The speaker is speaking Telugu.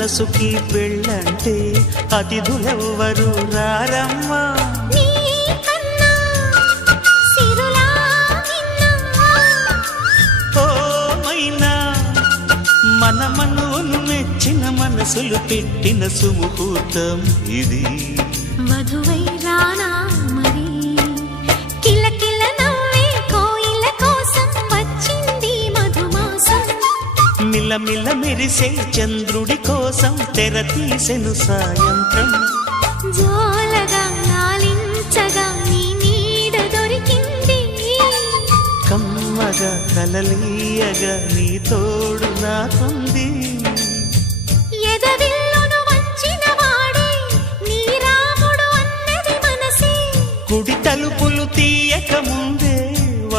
మనసుకి పెళ్ళంటే అతిథులెవ్వరు రారమ్మా. ఓ మైనా మన మనువును మెచ్చిన మనసులు పెట్టిన సుముహూర్తం ఇది. వధువై రానా మరి కిలకిల నవ్వే కోయిల కోసం వచ్చింది మధుమాసం. మిలమిల మెరిసే చంద్రుడి కోసం తెర తీసెను సాయంత్రం. జోలగా లాలించగా నీ నీడ దొరికింది. కమ్మగా కలలీయగా నీ తోడు నాకుంది. ఎదవిల్